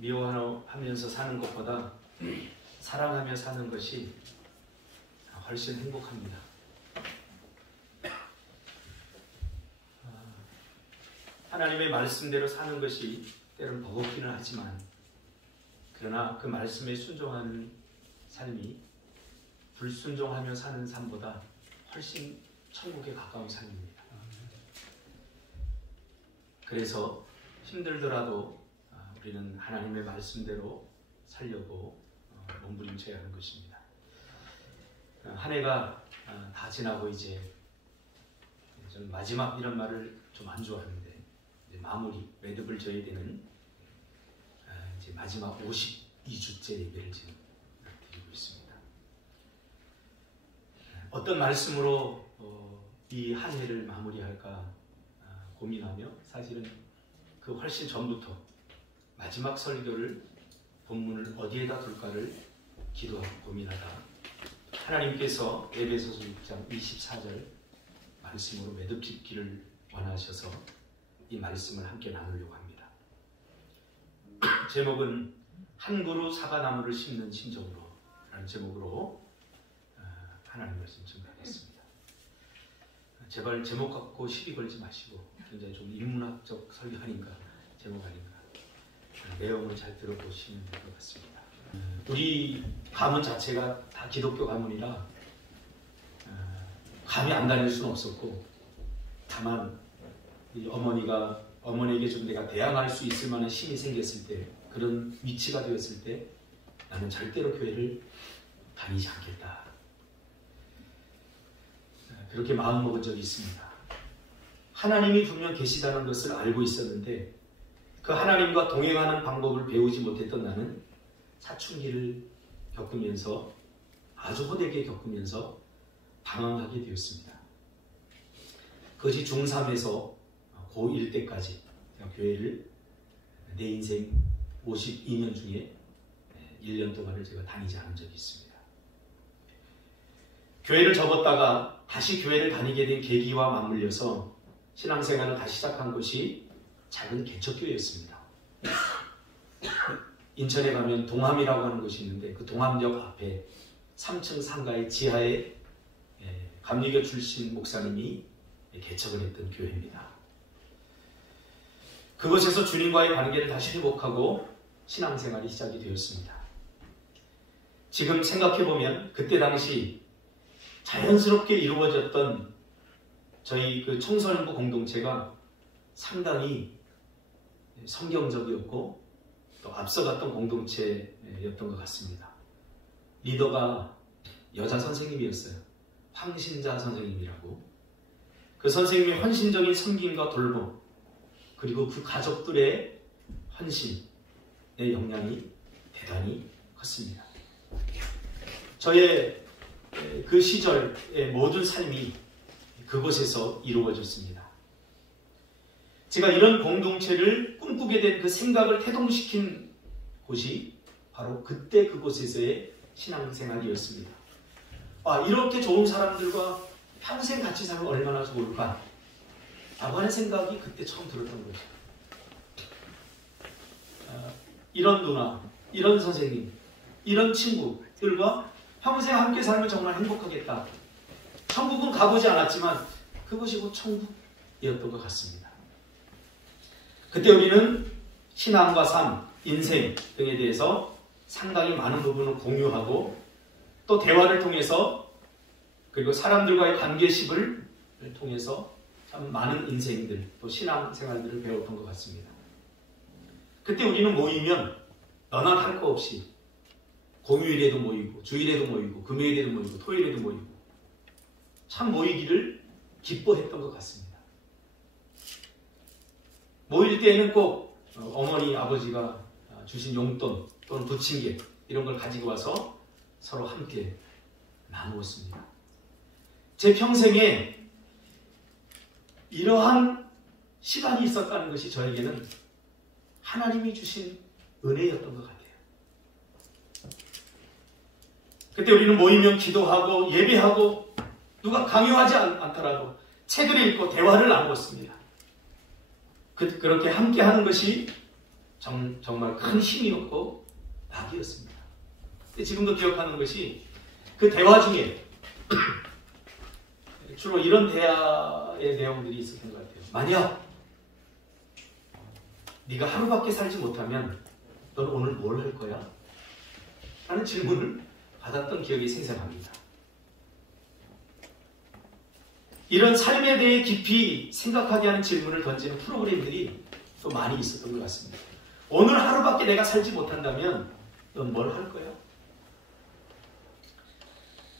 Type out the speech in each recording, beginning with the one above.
미워하면서 사는 것보다 사랑하며 사는 것이 훨씬 행복합니다. 하나님의 말씀대로 사는 것이 때로는 버겁기는 하지만, 그러나 그 말씀에 순종하는 삶이 불순종하며 사는 삶보다 훨씬 천국에 가까운 삶입니다. 그래서 힘들더라도 우리는 하나님의 말씀대로 살려고 몸부림쳐야 하는 것입니다. 한 해가 다 지나고 이제 좀 마지막 이런 말을 좀 안 좋아하는데, 이제 마무리, 매듭을 져야 되는 이제 마지막 52주째 예배를 지금 드리고 있습니다. 어떤 말씀으로 이 한 해를 마무리할까 고민하며, 사실은 그 훨씬 전부터 마지막 설교를, 본문을 어디에다 둘까를 기도하고 고민하다 하나님께서 에베소서 6장 24절 말씀으로 매듭 짓기를 원하셔서 이 말씀을 함께 나누려고 합니다. 제목은 한 그루 사과나무를 심는 심정으로 라는 제목으로 하나님 말씀 전하겠습니다. 제발 제목 갖고 시비 걸지 마시고, 굉장히 좀 인문학적 설교 아닌가, 제목 아닌가, 내용을 잘 들어보시면 될 것 같습니다. 우리 가문 자체가 다 기독교 가문이라 감이 안 다닐 수는 없었고, 다만 어머니에게 좀 내가 대항할 수 있을 만한 힘이 생겼을 때, 그런 위치가 되었을 때 나는 절대로 교회를 다니지 않겠다, 그렇게 마음먹은 적이 있습니다. 하나님이 분명 계시다는 것을 알고 있었는데, 그 하나님과 동행하는 방법을 배우지 못했던 나는 사춘기를 겪으면서, 아주 호되게 겪으면서 방황하게 되었습니다. 그것이 중3에서 고1 때까지 교회를 내 인생 52년 중에 1년 동안을 제가 다니지 않은 적이 있습니다. 교회를 접었다가 다시 교회를 다니게 된 계기와 맞물려서 신앙생활을 다시 시작한 곳이 작은 개척교회였습니다. 인천에 가면 동암이라고 하는 곳이 있는데, 그 동암역 앞에 3층 상가의 지하에 감리교 출신 목사님이 개척을 했던 교회입니다. 그곳에서 주님과의 관계를 다시 회복하고 신앙생활이 시작이 되었습니다. 지금 생각해보면 그때 당시 자연스럽게 이루어졌던 저희 그 청소년부 공동체가 상당히 성경적이었고 또 앞서갔던 공동체였던 것 같습니다. 리더가 여자 선생님이었어요. 황신자 선생님이라고. 그 선생님의 헌신적인 섬김과 돌봄, 그리고 그 가족들의 헌신의 영향이 대단히 컸습니다. 저의 그 시절의 모든 삶이 그곳에서 이루어졌습니다. 제가 이런 공동체를 꿈꾸게 된 그 생각을 태동시킨 곳이 바로 그때 그곳에서의 신앙생활이었습니다. 이렇게 좋은 사람들과 평생 같이 살면 얼마나 좋을까 라고 하는 생각이 그때 처음 들었던 거죠. 이런 누나, 이런 선생님, 이런 친구들과 평생 함께 살면 정말 행복하겠다. 천국은 가보지 않았지만 그것이 곧 천국이었던 것 같습니다. 그때 우리는 신앙과 삶, 인생 등에 대해서 상당히 많은 부분을 공유하고, 또 대화를 통해서, 그리고 사람들과의 관계식을 통해서 참 많은 인생들, 또 신앙생활들을 배웠던 것 같습니다. 그때 우리는 모이면 너나 할 거 없이 공휴일에도 모이고, 주일에도 모이고, 금요일에도 모이고, 토요일에도 모이고, 참 모이기를 기뻐했던 것 같습니다. 모일 때에는 꼭 어머니, 아버지가 주신 용돈 또는 부침개 이런 걸 가지고 와서 서로 함께 나누었습니다. 제 평생에 이러한 시간이 있었다는 것이 저에게는 하나님이 주신 은혜였던 것 같아요. 그때 우리는 모이면 기도하고 예배하고, 누가 강요하지 않더라도 책을 읽고 대화를 나누었습니다. 그렇게 함께 하는 것이 정말 큰 힘이었고 낙이었습니다. 근데 지금도 기억하는 것이 그 대화 중에 주로 이런 대화의 내용들이 있었던 것 같아요. 만약 네가 하루밖에 살지 못하면 너는 오늘 뭘 할 거야? 라는 질문을 받았던 기억이 생생합니다. 이런 삶에 대해 깊이 생각하게 하는 질문을 던지는 프로그램들이 또 많이 있었던 것 같습니다. 오늘 하루밖에 내가 살지 못한다면 넌 뭘 할 거야?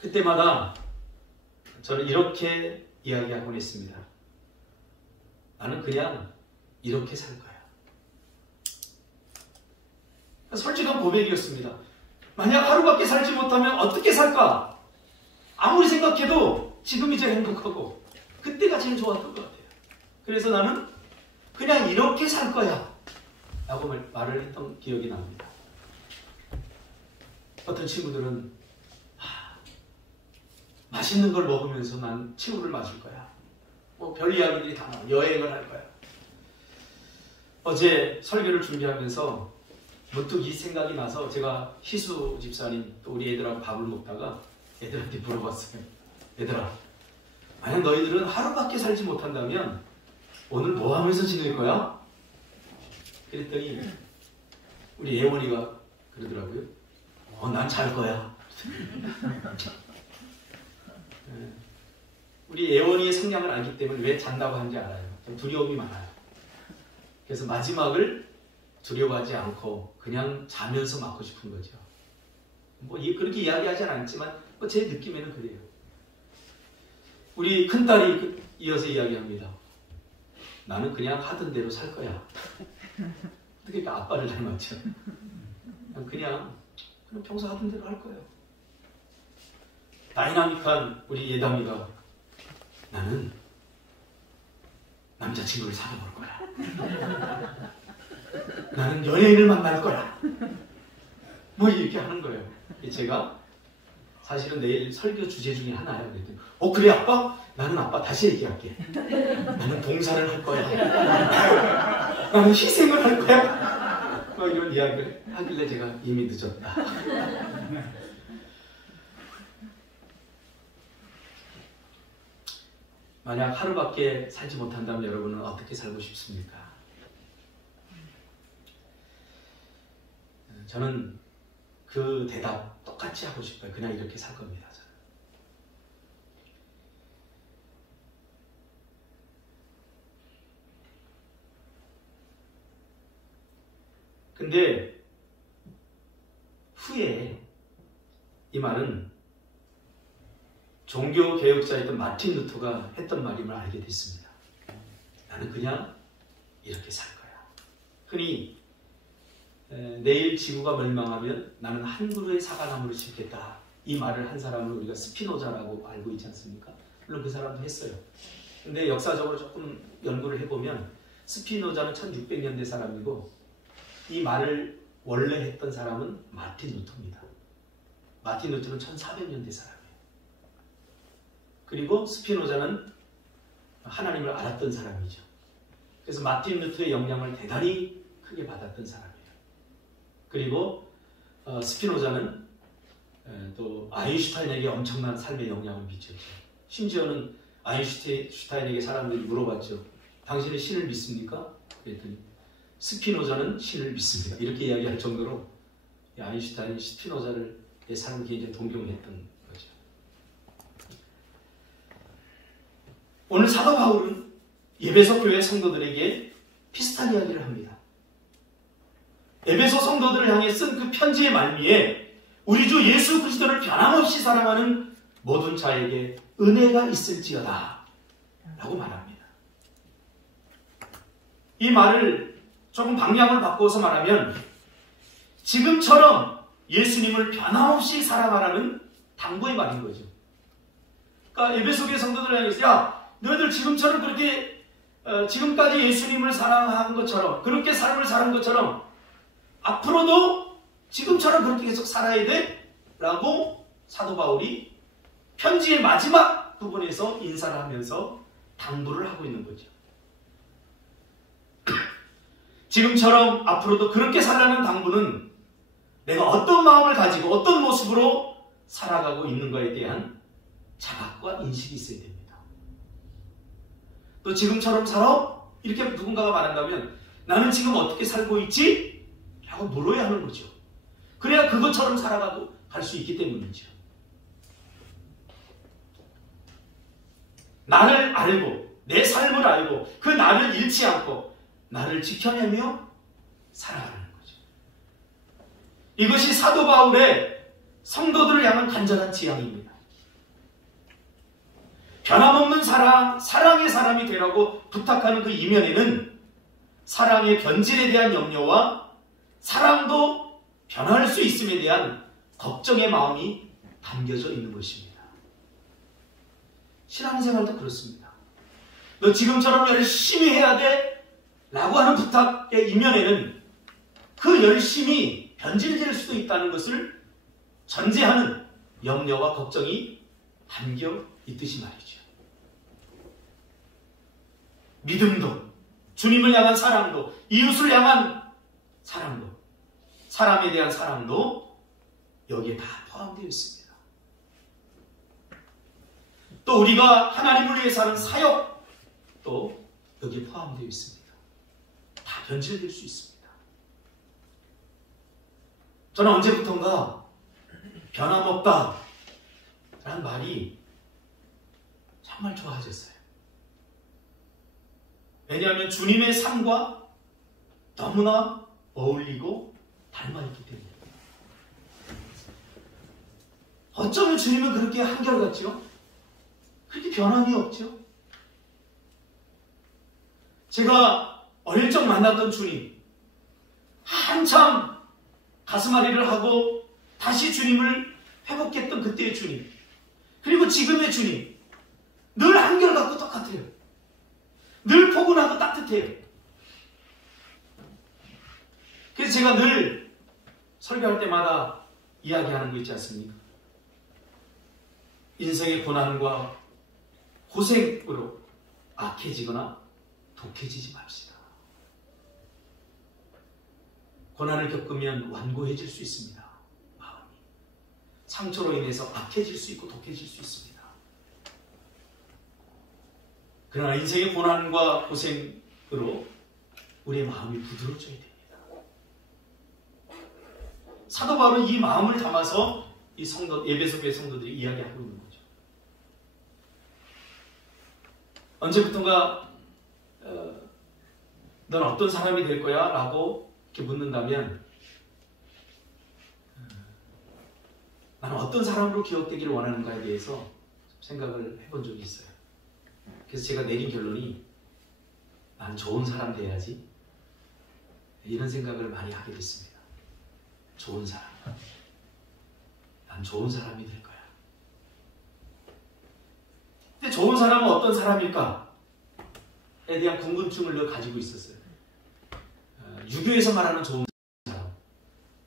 그때마다 저는 이렇게 이야기하곤 했습니다. 나는 그냥 이렇게 살 거야. 솔직한 고백이었습니다. 만약 하루밖에 살지 못하면 어떻게 살까? 아무리 생각해도 지금이 제일 행복하고 그때가 제일 좋았던 것 같아요. 그래서 나는 그냥 이렇게 살 거야 라고 말을 했던 기억이 납니다. 어떤 친구들은 맛있는 걸 먹으면서 난 친구를 맞을 거야. 뭐 별 이야기들이 다 나와. 여행을 할 거야. 어제 설교를 준비하면서 문득 이 생각이 나서 제가 희수 집사님 또 우리 애들하고 밥을 먹다가 애들한테 물어봤어요. 얘들아, 만약 너희들은 하루밖에 살지 못한다면 오늘 뭐 하면서 지낼 거야? 그랬더니 우리 예원이가 그러더라고요. 난 잘 거야. 우리 예원이의 성향을 알기 때문에 왜 잔다고 하는지 알아요. 두려움이 많아요. 그래서 마지막을 두려워하지 않고 그냥 자면서 맞고 싶은 거죠. 뭐 그렇게 이야기하진 않지만 제 느낌에는 그래요. 우리 큰딸이 이어서 이야기합니다. 나는 그냥 하던 대로 살 거야. 그러니까 아빠를 닮았죠. 그냥 평소 하던 대로 할 거예요. 다이나믹한 우리 예담이가 나는 남자친구를 사귀어볼 거야. 나는 연예인을 만날 거야. 뭐 이렇게 하는 거예요. 제가 사실은 내일 설교 주제 중에 하나예요. 그랬더니 그래 아빠? 나는 아빠 다시 얘기할게. 나는 봉사를 할 거야. 나는 희생을 할 거야. 뭐 이런 이야기를 하길래 제가 이미 늦었다. 만약 하루밖에 살지 못한다면 여러분은 어떻게 살고 싶습니까? 저는 그 대답 똑같이 하고 싶어요. 그냥 이렇게 살 겁니다. 저는. 근데 후에 이 말은 종교개혁자였던 마틴 루터가 했던 말임을 알게 됐습니다. 나는 그냥 이렇게 살 거야. 흔히 내일 지구가 멸망하면 나는 한 그루의 사과나무를 심겠다. 이 말을 한 사람을 우리가 스피노자라고 알고 있지 않습니까? 물론 그 사람도 했어요. 근데 역사적으로 조금 연구를 해보면 스피노자는 1600년대 사람이고 이 말을 원래 했던 사람은 마틴 루터입니다. 마틴 루터는 1400년대 사람이에요. 그리고 스피노자는 하나님을 알았던 사람이죠. 그래서 마틴 루터의 영향을 대단히 크게 받았던 사람이에요. 그리고 스피노자는 또 아인슈타인에게 엄청난 삶의 영향을 미쳤죠. 심지어는 아인슈타인에게 사람들이 물어봤죠. 당신은 신을 믿습니까? 그랬더니 스피노자는 신을 믿습니다. 이렇게 이야기할 정도로 아인슈타인이 스피노자의 삶을 굉장히 동경했던 거죠. 오늘 사도 바울은 에베소 교회 성도들에게 비슷한 이야기를 합니다. 에베소 성도들을 향해 쓴 그 편지의 말미에 우리 주 예수 그리스도를 변함없이 사랑하는 모든 자에게 은혜가 있을지어다 라고 말합니다. 이 말을 조금 방향을 바꿔서 말하면 지금처럼 예수님을 변함없이 사랑하라는 당부의 말인 거죠. 그러니까 에베소 교회 성도들을 향해서 야, 너희들 지금처럼 그렇게 지금까지 예수님을 사랑한 것처럼 그렇게 삶을 사는 것처럼 앞으로도 지금처럼 그렇게 계속 살아야 돼? 라고 사도 바울이 편지의 마지막 부분에서 인사를 하면서 당부를 하고 있는 거죠. 지금처럼 앞으로도 그렇게 살라는 당부는 내가 어떤 마음을 가지고 어떤 모습으로 살아가고 있는가에 대한 자각과 인식이 있어야 됩니다. 또 지금처럼 살아? 이렇게 누군가가 말한다면 나는 지금 어떻게 살고 있지? 라고 물어야 하는 거죠. 그래야 그것처럼 살아가고 갈 수 있기 때문이죠. 나를 알고 내 삶을 알고 그 나를 잃지 않고 나를 지켜내며 살아가는 거죠. 이것이 사도 바울의 성도들을 향한 간절한 지향입니다. 변함없는 사랑, 사랑의 사람이 되라고 부탁하는 그 이면에는 사랑의 변질에 대한 염려와 사랑도 변할 수 있음에 대한 걱정의 마음이 담겨져 있는 것입니다. 신앙생활도 그렇습니다. 너 지금처럼 열심히 해야 돼? 라고 하는 부탁의 이면에는 그 열심이 변질될 수도 있다는 것을 전제하는 염려와 걱정이 담겨 있듯이 말이죠. 믿음도, 주님을 향한 사랑도, 이웃을 향한 사랑도, 사람에 대한 사랑도 여기에 다 포함되어 있습니다. 또 우리가 하나님을 위해서 하는 사역도 여기에 포함되어 있습니다. 다 변질될 수 있습니다. 저는 언제부턴가 변함없다 라는 말이 정말 좋아졌어요. 왜냐하면 주님의 삶과 너무나 어울리고 닮아있기 때문에. 어쩌면 주님은 그렇게 한결같죠? 그렇게 변함이 없죠? 제가 어릴 적 만났던 주님, 한참 가슴앓이를 하고 다시 주님을 회복했던 그때의 주님, 그리고 지금의 주님, 늘 한결같고 똑같아요. 늘 포근하고 따뜻해요. 그래서 제가 늘 설교할 때마다 이야기하는 거 있지 않습니까? 인생의 고난과 고생으로 악해지거나 독해지지 맙시다. 고난을 겪으면 완고해질 수 있습니다. 마음이. 상처로 인해서 악해질 수 있고 독해질 수 있습니다. 그러나 인생의 고난과 고생으로 우리의 마음이 부드러워져야 됩니다. 사도 바울은 이 마음을 담아서 이 성도, 에베소교회 성도들이 이야기하고 있는 거죠. 언제부턴가 넌 어떤 사람이 될 거야? 라고 이렇게 묻는다면 나는 어떤 사람으로 기억되기를 원하는가에 대해서 생각을 해본 적이 있어요. 그래서 제가 내린 결론이 난 좋은 사람 돼야지, 이런 생각을 많이 하게 됐습니다. 좋은 사람. 난 좋은 사람이 될 거야. 근데 좋은 사람은 어떤 사람일까? 에 대한 궁금증을 늘 가지고 있었어요. 유교에서 말하는 좋은 사람,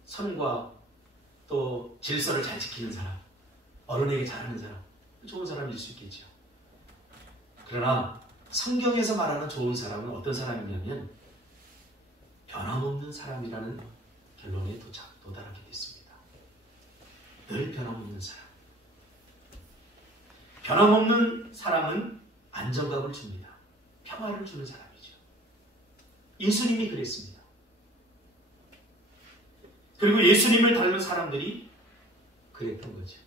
선과 또 질서를 잘 지키는 사람, 어른에게 잘하는 사람, 좋은 사람일 수 있겠죠. 그러나 성경에서 말하는 좋은 사람은 어떤 사람이냐면 변함없는 사람이라는 결론에 도달하게 됐습니다. 늘 변함없는 사람. 변함없는 사람은 안정감을 줍니다. 평화를 주는 사람이죠. 예수님이 그랬습니다. 그리고 예수님을 닮은 사람들이 그랬던 거죠.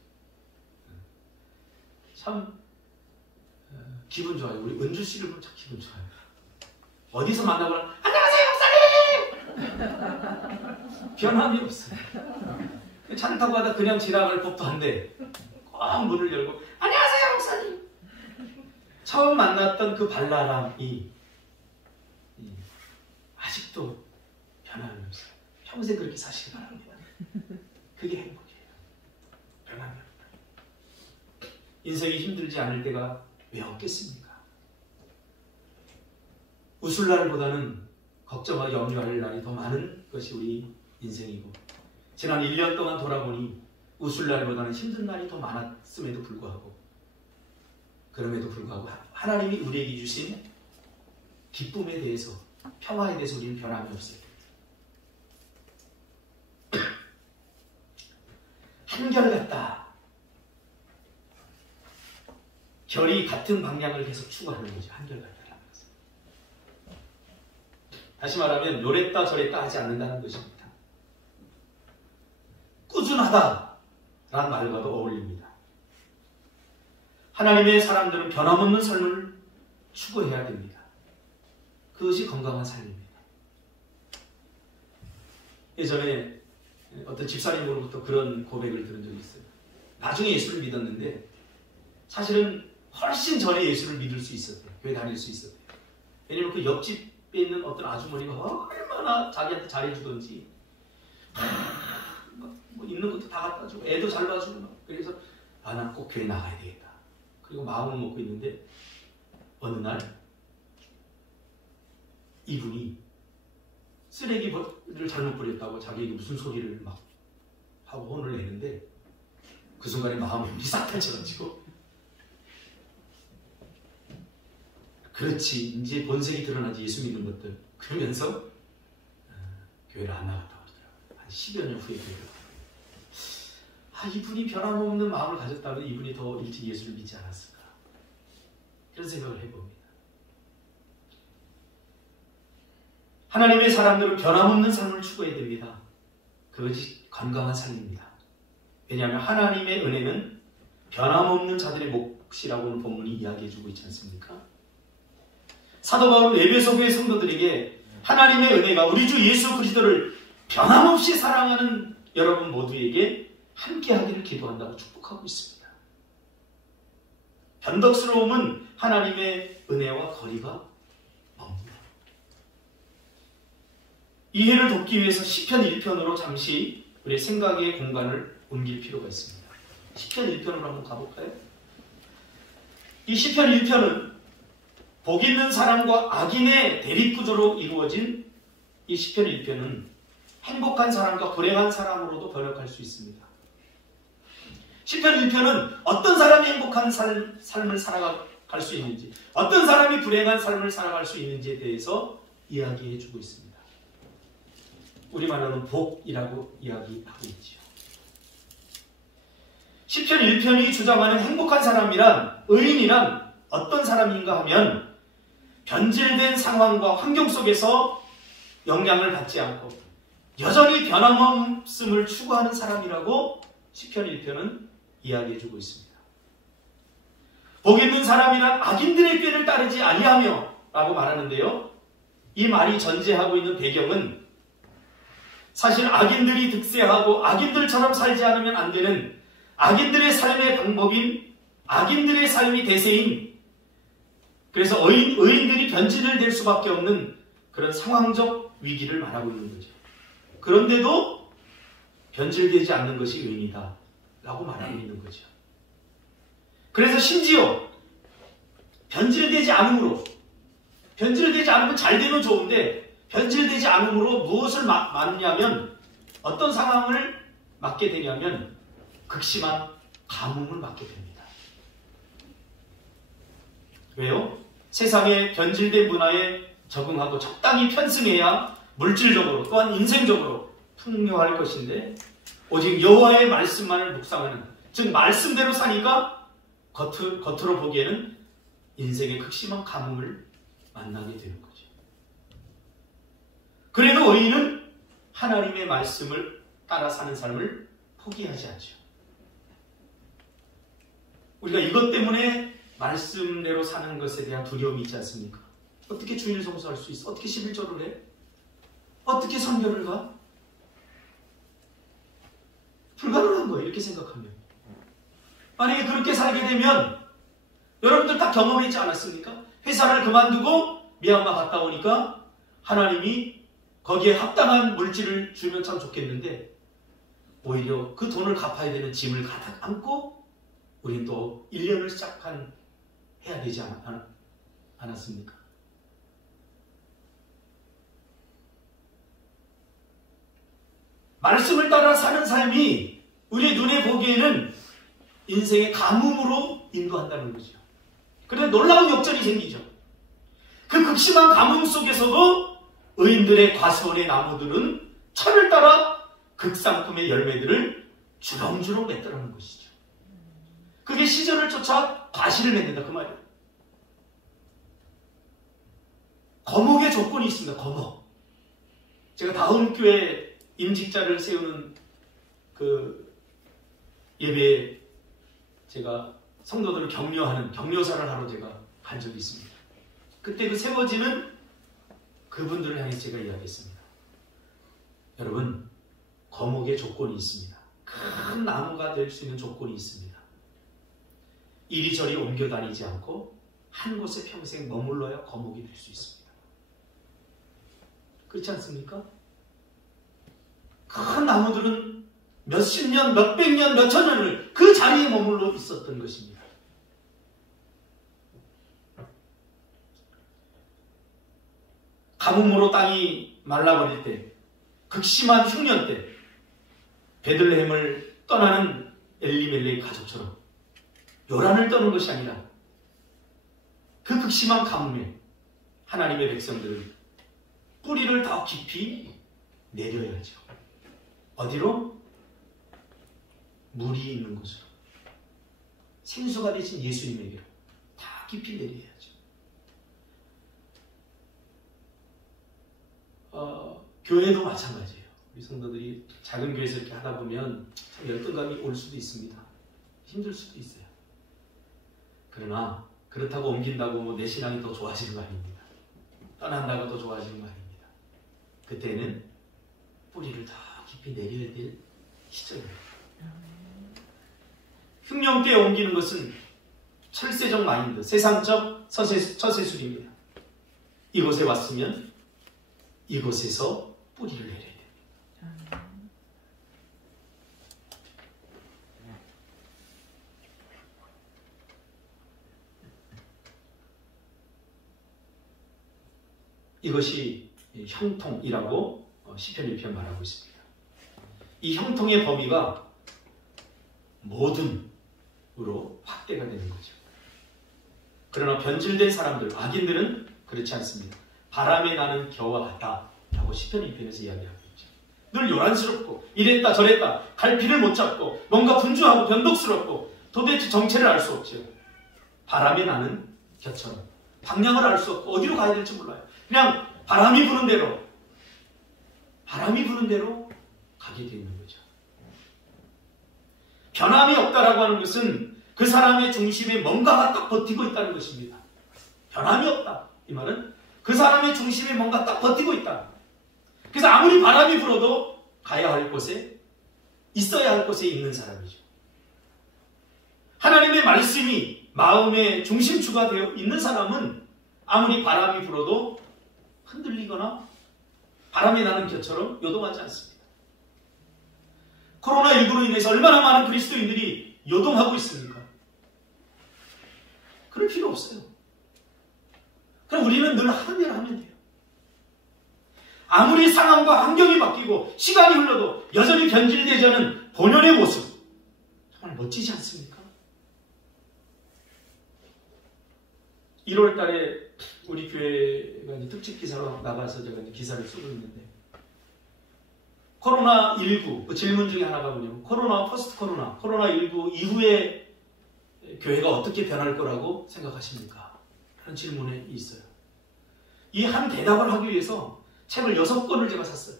참 기분 좋아요. 우리 은주 씨를 보면 참 기분 좋아요. 어디서 만나거나 안녕하세요 목사님! 변함이 없어요. 차를 타고 가다 그냥 지나갈 법도 한데 꼭 문을 열고 안녕하세요 목사님! 처음 만났던 그 발랄함이 아직도 변함이 없어요. 평생 그렇게 사시기 바랍니다. 그게 행복이에요. 변함이 없다. 인생이 힘들지 않을 때가 왜 없겠습니까? 웃을 날보다는 걱정과 염려할 날이 더 많은 것이 우리 인생이고, 지난 1년 동안 돌아보니 웃을 날보다는 힘든 날이 더 많았음에도 불구하고, 그럼에도 불구하고 하나님이 우리에게 주신 기쁨에 대해서 평화에 대해서 우리는 변함이 없어요. 한결같다. 결이 같은 방향을 계속 추구하는 거죠. 한결같다라는 것은. 다시 말하면 요랬다 저랬다 하지 않는다는 것입니다. 꾸준하다라는 말과도 어울립니다. 하나님의 사람들은 변함없는 삶을 추구해야 됩니다. 그것이 건강한 삶입니다. 예전에 어떤 집사님으로부터 그런 고백을 들은 적이 있어요. 나중에 예수를 믿었는데 사실은 훨씬 전에 예수를 믿을 수 있었대요. 교회 다닐 수 있었대요. 왜냐면 그 옆집에 있는 어떤 아주머니가 얼마나 자기한테 잘해주던지 뭐 있는 것도 다 갖다 주고 애도 잘 봐주고 그래서 난 꼭 교회 나가야 되겠다. 그리고 마음을 먹고 있는데 어느 날 이분이 쓰레기를 잘못 버렸다고 자기에게 무슨 소리를 막 하고 혼을 내는데 그 순간에 마음이 싹 펼쳐가지고 그렇지 이제 본색이 드러나지 예수 믿는 것들 그러면서 교회를 안 나갔다고 하더라고요. 한 10여 년 후에 교회를 이분이 변함없는 마음을 가졌다면 이분이 더 일찍 예수를 믿지 않았을까 그런 생각을 해봅니다. 하나님의 사람들은 변함없는 삶을 추구해야 됩니다. 그것이 건강한 삶입니다. 왜냐하면 하나님의 은혜는 변함없는 자들의 몫이라고 하는 본문이 이야기해주고 있지 않습니까? 사도 바울은 에베소 교회 성도들에게 하나님의 은혜가 우리 주 예수 그리스도를 변함없이 사랑하는 여러분 모두에게 함께하기를 기도한다고 축복하고 있습니다. 변덕스러움은 하나님의 은혜와 거리가 멉니다. 이해를 돕기 위해서 시편 1편으로 잠시 우리의 생각의 공간을 옮길 필요가 있습니다. 시편 1편으로 한번 가볼까요? 이 시편 1편은 복 있는 사람과 악인의 대립구조로 이루어진 이 시편 1편은 행복한 사람과 불행한 사람으로도 번역할 수 있습니다. 시편 1편은 어떤 사람이 행복한 삶을 살아갈 수 있는지 어떤 사람이 불행한 삶을 살아갈 수 있는지에 대해서 이야기해 주고 있습니다. 우리말로는 복이라고 이야기하고 있지요. 시편 1편이 주장하는 행복한 사람이란 의인이란 어떤 사람인가 하면 변질된 상황과 환경 속에서 영향을 받지 않고 여전히 변함없음을 추구하는 사람이라고 시편 1편은 이야기해주고 있습니다. 복 있는 사람이란 악인들의 꾀를 따르지 아니하며 라고 말하는데요. 이 말이 전제하고 있는 배경은 사실 악인들이 득세하고 악인들처럼 살지 않으면 안 되는 악인들의 삶의 방법인 악인들의 삶이 대세인 그래서 의인들이 변질을 될 수밖에 없는 그런 상황적 위기를 말하고 있는 거죠. 그런데도 변질되지 않는 것이 의인이다 라고 말하고 있는 거죠. 그래서 심지어 변질되지 않으면 잘 되면 좋은데 변질되지 않으므로 무엇을 맞냐면 어떤 상황을 맞게 되냐면 극심한 가뭄을 맞게 됩니다. 왜요? 세상의 변질된 문화에 적응하고 적당히 편승해야 물질적으로 또한 인생적으로 풍요할 것인데 오직 여호와의 말씀만을 묵상하는 즉 말씀대로 사니까 겉으로 보기에는 인생의 극심한 가뭄을 만나게 되는 거죠. 그래도 의인은 하나님의 말씀을 따라 사는 삶을 포기하지 않죠. 우리가 이것 때문에 말씀대로 사는 것에 대한 두려움이 있지 않습니까? 어떻게 주일 성수할 수 있어? 어떻게 11절을 해? 어떻게 선교를 가? 불가능한 거예요. 이렇게 생각하면. 만약에 그렇게 살게 되면 여러분들 다 경험했지 않았습니까? 회사를 그만두고 미얀마 갔다 오니까 하나님이 거기에 합당한 물질을 주면 참 좋겠는데 오히려 그 돈을 갚아야 되는 짐을 가득 안고 우린 또 1년을 해야 되지 않았습니까? 말씀을 따라 사는 삶이 우리의 눈에 보기에는 인생의 가뭄으로 인도한다는 거죠. 그런데 놀라운 역전이 생기죠. 그 극심한 가뭄 속에서도 의인들의 과수원의 나무들은 철을 따라 극상품의 열매들을 주렁주렁 맺더라는 것이죠. 그게 시절을 쫓아 과실을 맺는다 그 말이에요. 거목의 조건이 있습니다. 거목. 제가 다음 교회 임직자를 세우는 그 예배에 제가 성도들을 격려하는 격려사를 하러 제가 간 적이 있습니다. 그때 그 세워지는 그분들을 향해 제가 이야기했습니다. 여러분, 거목의 조건이 있습니다. 큰 나무가 될 수 있는 조건이 있습니다. 이리저리 옮겨 다니지 않고 한 곳에 평생 머물러야 거목이 될 수 있습니다. 그렇지 않습니까? 큰 나무들은 몇십 년, 몇백 년, 몇천 년을 그 자리에 머물러 있었던 것입니다. 가뭄으로 땅이 말라버릴 때, 극심한 흉년 때 베들레헴을 떠나는 엘리멜레의 가족처럼 요란을 떠는 것이 아니라 그 극심한 가뭄에 하나님의 백성들은 뿌리를 더 깊이 내려야죠. 어디로? 물이 있는 곳으로. 생수가 되신 예수님에게로 다 깊이 내려야죠. 교회도 마찬가지예요. 우리 성도들이 작은 교회에서 이렇게 하다 보면 참 열등감이 올 수도 있습니다. 힘들 수도 있어요. 그러나 그렇다고 옮긴다고 뭐 내 신앙이 더 좋아지는 거 아닙니다. 떠난다고 더 좋아지는 거 아닙니다. 그때는 뿌리를 더 깊이 내려야 될 시절입니다. 흉년 때에 옮기는 것은 철새적 마인드, 세상적 처세술입니다. 이곳에 왔으면 이곳에서 뿌리를 내려야 됩니다. 이것이 형통이라고 시편 1편 말하고 있습니다. 이 형통의 범위가 모든으로 확대가 되는 거죠. 그러나 변질된 사람들, 악인들은 그렇지 않습니다. 바람에 나는 겨와 같다 라고 시편 1편에서 이야기하고 있죠. 늘 요란스럽고 이랬다 저랬다 갈피를 못 잡고 뭔가 분주하고 변덕스럽고 도대체 정체를 알 수 없죠. 바람에 나는 겨처럼 방향을 알 수 없고 어디로 가야 될지 몰라요. 그냥 바람이 부는 대로 가게 되는 거죠. 변함이 없다라고 하는 것은 그 사람의 중심에 뭔가가 딱 버티고 있다는 것입니다. 변함이 없다. 이 말은 그 사람의 중심에 뭔가 딱 버티고 있다. 그래서 아무리 바람이 불어도 가야 할 곳에, 있어야 할 곳에 있는 사람이죠. 하나님의 말씀이 마음의 중심추가 되어 있는 사람은 아무리 바람이 불어도 흔들리거나 바람이 나는 겨처럼 요동하지 않습니다. 코로나19로 인해서 얼마나 많은 그리스도인들이 요동하고 있습니까? 그럴 필요 없어요. 그럼 우리는 늘 하는 대로 하면 돼요. 아무리 상황과 환경이 바뀌고 시간이 흘러도 여전히 변질되지 않은 본연의 모습, 정말 멋지지 않습니까? 1월 달에 우리 교회가 특집 기사로 나가서 제가 기사를 쓰고 있는데, 코로나19 그 질문 중에 하나가 뭐냐면 코로나 포스트 코로나19 이후에 교회가 어떻게 변할 거라고 생각하십니까? 하는 질문에 있어요. 이 한 대답을 하기 위해서 책을 6권을 제가 샀어요.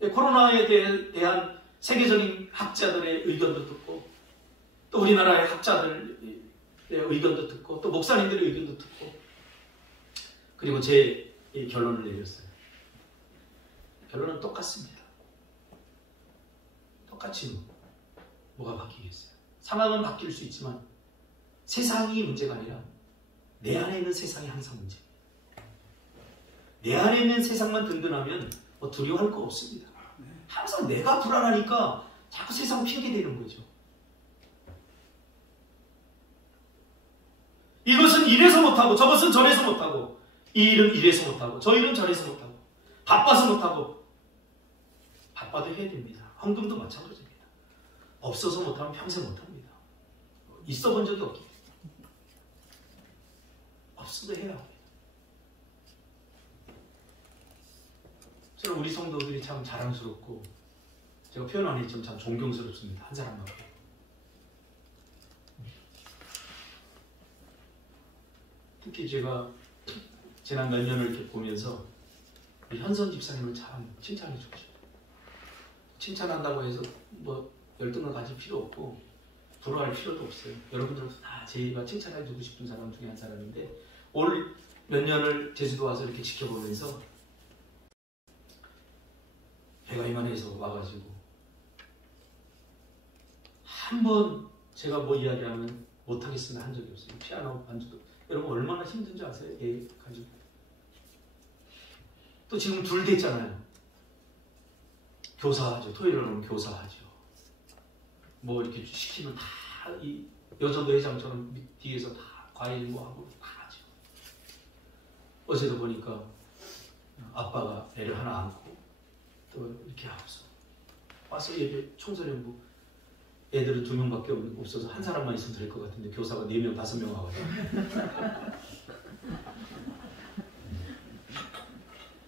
코로나에 대한 세계적인 학자들의 의견도 듣고, 또 우리나라의 학자들의 의견도 듣고, 또 목사님들의 의견도 듣고, 그리고 제 결론을 내렸어요. 결론은 똑같습니다. 똑같이 뭐가 바뀌겠어요? 상황은 바뀔 수 있지만 세상이 문제가 아니라 내 안에 있는 세상이 항상 문제입니다. 내 안에 있는 세상만 든든하면 뭐 두려워할 거 없습니다. 항상 내가 불안하니까 자꾸 세상 핑계 대는 거죠. 이것은 이래서 못하고 저것은 저래서 못하고, 이 일은 이래서 못하고 저 일은 저래서 못하고, 바빠서 못하고. 바빠도 해야 됩니다. 헌금도 마찬가지입니다. 없어서 못하면 평생 못합니다. 있어 본 적이 없기 때문에. 없어도 해야 합니다. 우리 성도들이 참 자랑스럽고 제가 표현 안 했지만 참 존경스럽습니다. 한 사람만. 특히 제가 지난 몇 년을 이렇게 보면서 우리 현선 집사님을 참 칭찬해 주고 싶어요. 칭찬한다고 해서 뭐 열등을 가질 필요 없고 부러워할 필요도 없어요. 여러분들도 다 제가 칭찬해 주고 싶은 사람 중에 한 사람인데 올 몇 년을 제주도 와서 이렇게 지켜보면서 배가 이만해서 와가지고 한 번 제가 뭐 이야기하면 못하겠습니다 한 적이 없어요. 피아노 반주도 여러분 얼마나 힘든지 아세요? 애 가지고 또 지금 둘 됐잖아요. 교사하죠. 토요일에 오면 교사하죠. 뭐 이렇게 시키면 다 이 여전도 회장처럼 뒤에서 다 과일 뭐 하고 다 하죠. 어제도 보니까 아빠가 애를 하나 안고 또 이렇게 하고서 와서 예배 청소년부 애들은 2명밖에 없어서 한 사람만 있으면 될 것 같은데 교사가 4명, 5명 와가지고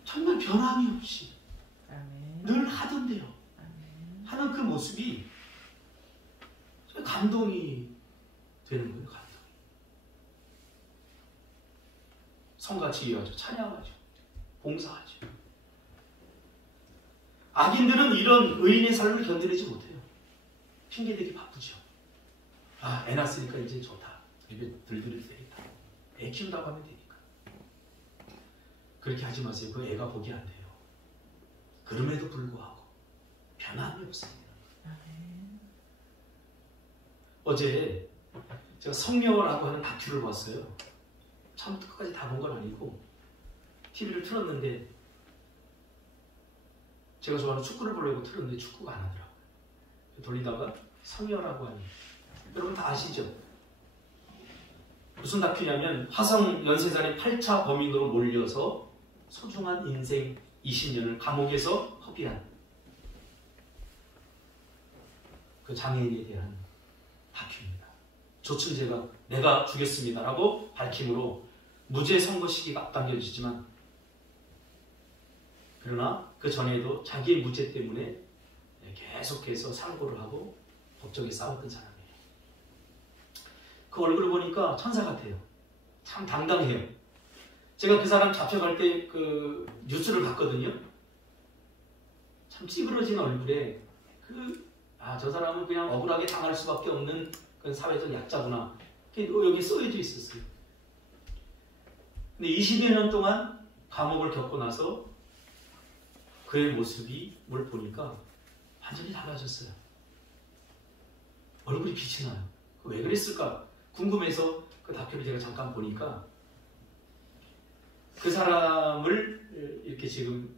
정말 변함이 없이 늘 하던데요. 하는 그 모습이 감동이 되는 거예요. 감동이. 성같이 이어하죠. 찬양하죠. 봉사하죠. 악인들은 이런 의인의 삶을 견디지 못해요. 핑계대기 바쁘죠. 아, 애 낳았으니까 이제 좋다. 입에 들들일 때니까. 애 키운다고 하면 되니까. 그렇게 하지 마세요. 그 애가 복이 안 돼요. 그럼에도 불구하고 변함이 없습니다. 어제 제가 성묘라고 하는 다큐를 봤어요. 처음부터 끝까지 다 본 건 아니고 TV를 틀었는데 제가 좋아하는 축구를 보려고 틀었는데 축구가 안 하더라고요. 돌리다가 성묘라고 하는 여러분 다 아시죠? 무슨 다큐냐면 화성 연쇄살인 8차 범인으로 몰려서 소중한 인생 20년을 감옥에서 허비한 그 장애인에 대한 다큐입니다. 조춘재가 내가 죽였습니다라고 밝힘으로 무죄 선고 시기가 앞당겨지지만 그러나 그 전에도 자기의 무죄 때문에 계속해서 상고를 하고 법정에 싸웠던 사람이에요. 그 얼굴을 보니까 천사 같아요. 참 당당해요. 제가 그 사람 잡혀갈 때 그 뉴스를 봤거든요. 참 찌그러진 얼굴에 저 사람은 그냥 억울하게 당할 수밖에 없는 그런 사회적 약자구나. 여기 써져 있었어요. 근데 20여 년 동안 감옥을 겪고 나서 그의 모습이 뭘 보니까 완전히 달라졌어요. 얼굴이 빛이 나요. 왜 그랬을까 궁금해서 그 다큐를 제가 잠깐 보니까 그 사람을 이렇게 지금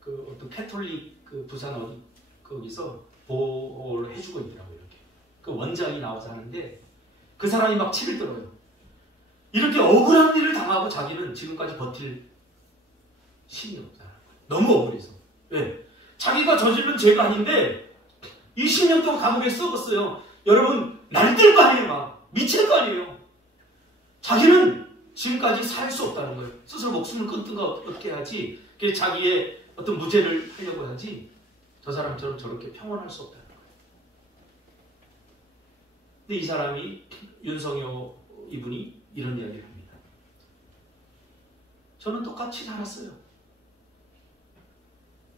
그 어떤 캐톨릭 그 부산 어디 거기서 보호를 해주고 있더라고요. 이렇게 그 원장이 나와서 하는데 그 사람이 막 치를 들어요. 이렇게 억울한 일을 당하고 자기는 지금까지 버틸 힘이 없다는 거예요. 너무 억울해서. 왜? 자기가 저지른 죄가 아닌데 20년 동안 감옥에 썩었어요. 여러분 날뛸 거 아니에요. 막 미칠 거 아니에요. 자기는 지금까지 살 수 없다는 거예요. 스스로 목숨을 끊든가 어떻게 하지 자기의 어떤 무죄를 하려고 하지 저 사람처럼 저렇게 평온할 수 없다는 거예요. 근데 이 사람이 윤성효 이분이 이런 이야기를 합니다. 저는 똑같이 살았어요.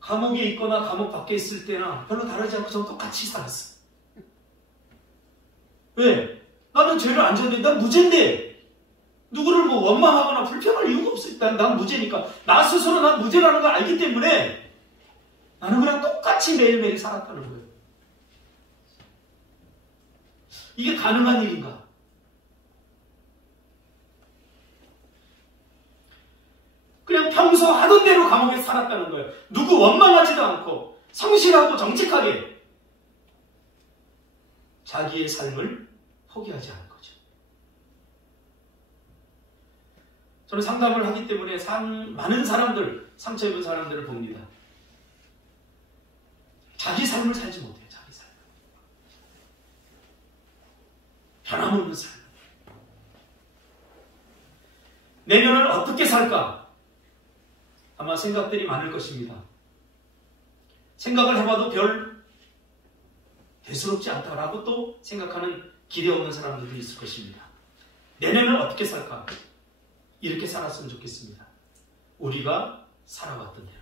감옥에 있거나 감옥 밖에 있을 때나 별로 다르지 않고 저는 똑같이 살았어요. 왜? 나는 죄를 안 졌는데 난 무죄인데 누구를 뭐 원망하거나 불평할 이유가 없어요. 난 무죄니까. 나 스스로 난 무죄라는 걸 알기 때문에 나는 그냥 똑같이 매일매일 살았다는 거예요. 이게 가능한 일인가? 그냥 평소 하던 대로 감옥에 살았다는 거예요. 누구 원망하지도 않고 성실하고 정직하게 자기의 삶을 포기하지 않은 거죠. 저는 상담을 하기 때문에 많은 사람들, 상처 입은 사람들을 봅니다. 자기 삶을 살지 못해요. 자기 삶. 변함없는 삶. 내년을 어떻게 살까? 아마 생각들이 많을 것입니다. 생각을 해봐도 별 대수롭지 않다라고 또 생각하는 기대 없는 사람들도 있을 것입니다. 내년을 어떻게 살까? 이렇게 살았으면 좋겠습니다. 우리가 살아왔던 대로.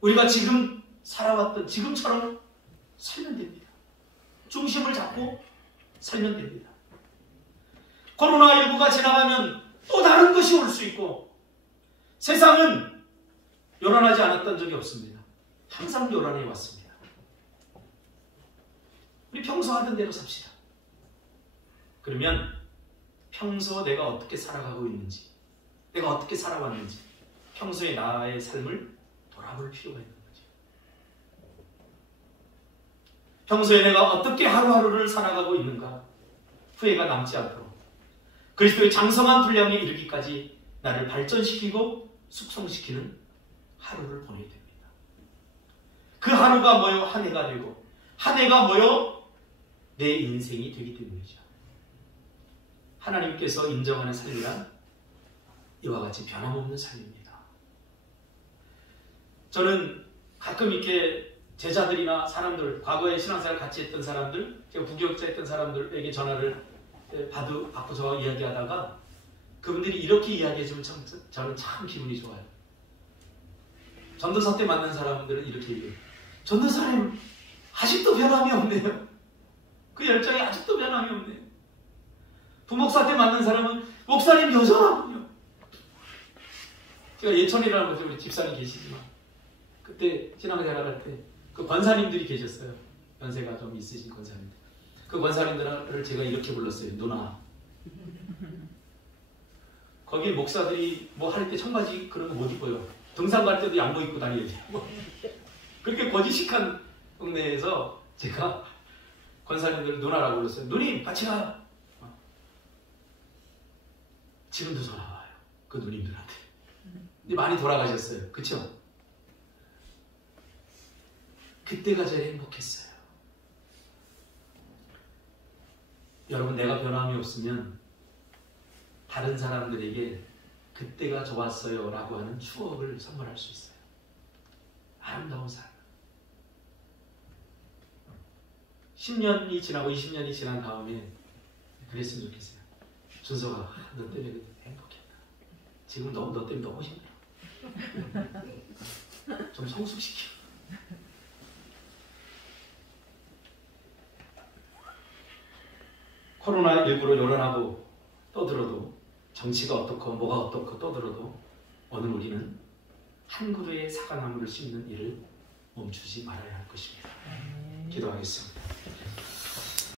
우리가 지금 살아왔던 지금처럼 살면 됩니다. 중심을 잡고 살면 됩니다. 코로나19가 지나가면 또 다른 것이 올 수 있고 세상은 요란하지 않았던 적이 없습니다. 항상 요란해 왔습니다. 우리 평소 하던 대로 삽시다. 그러면 평소 내가 어떻게 살아가고 있는지, 내가 어떻게 살아왔는지 평소의 나의 삶을 돌아볼 필요가 있는 거죠. 평소에 내가 어떻게 하루하루를 살아가고 있는가 후회가 남지 않도록 그리스도의 장성한 분량에 이르기까지 나를 발전시키고 숙성시키는 하루를 보내야 됩니다. 그 하루가 뭐요? 한 해가 되고 한 해가 뭐요? 내 인생이 되기 때문이죠. 하나님께서 인정하는 삶이란 이와 같이 변함없는 삶입니다. 저는 가끔 이렇게 제자들이나 사람들, 과거에 신앙생활 같이 했던 사람들, 제가 부교육자했던 사람들에게 전화를 받고 저와 이야기하다가 그분들이 이렇게 이야기해주면 저는 참 기분이 좋아요. 전도사 때 만난 사람들은 이렇게 얘기해요. 전도사님 아직도 변함이 없네요. 그 열정이 아직도 변함이 없네요. 부목사 때 만난 사람은 목사님 여전하군요. 제가 예천이라는 곳에 우리 집사님 계시지만 그때 신앙생활 할 때 그 권사님들이 계셨어요. 연세가 좀 있으신 권사님들. 그 권사님들을 제가 이렇게 불렀어요. 누나. 거기 목사들이 뭐 할 때 청바지 그런 거 못 입어요. 등산 갈 때도 양복 입고 다녀야 돼요. 그렇게 거지식한 동네에서 제가 권사님들을 누나라고 불렀어요. 누님 같이 가요. 지금도 전화 와요. 그 누님들한테. 근데 많이 돌아가셨어요. 그쵸? 그때가 제일 행복했어요. 여러분 내가 변함이 없으면 다른 사람들에게 그때가 좋았어요 라고 하는 추억을 선물할 수 있어요. 아름다운 삶. 10년이 지나고 20년이 지난 다음에 그랬으면 좋겠어요. 준서가 너 때문에 행복했다. 지금 너 때문에 너무 힘들어. 좀 성숙시켜. 코로나19로 요란하고 떠들어도 정치가 어떻고 뭐가 어떻고 떠들어도 오늘 우리는 한 그루의 사과나무를 심는 일을 멈추지 말아야 할 것입니다. 기도하겠습니다.